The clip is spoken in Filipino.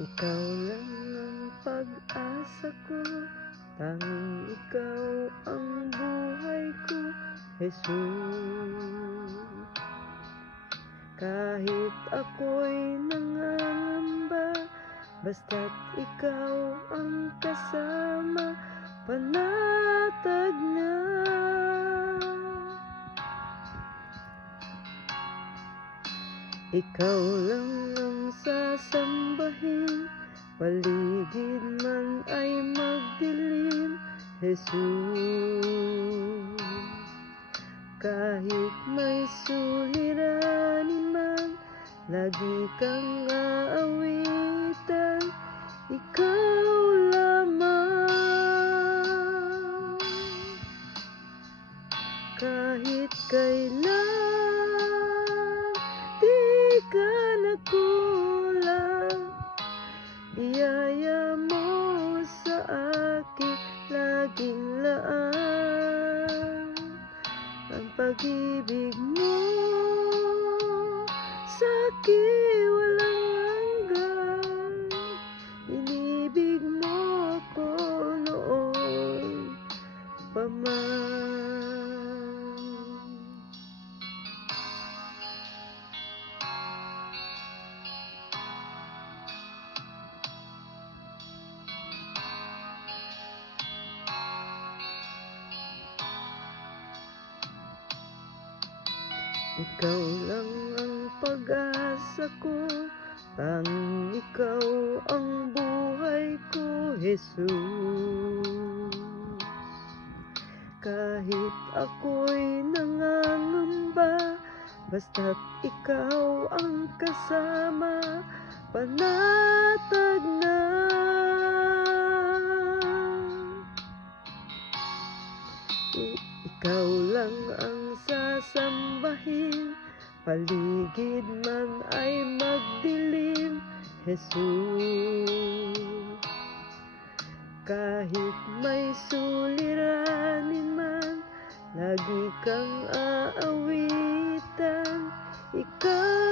Ikaw lang ang pag-asa ko, tanging ikaw ang buhay ko, Jesus. Kahit ako'y nangangamba, basta't ikaw ang kasama, panatag na. Ikaw lang ang sasambahin, paligid man ay magdilim, Jesus. Kahit may suliranin man, lagi kang aawitan, ikaw lamang. Kahit kailan di ka nagkulang, biyaya mo sa akin laging laan. Ang pag-ibig mo sa'kin walang hanggan, inibig mo ako noon pa man. Ikaw lang ang pag-asa ko, tanging ikaw ang buhay ko, Jesus. Kahit ako'y nangangamba, basta't ikaw ang kasama, panatag na. Ikaw lang ang sasambahin, paligid man ay magdilim, Jesus. Kahit may suliranin man, lagi kang aawitan, ikaw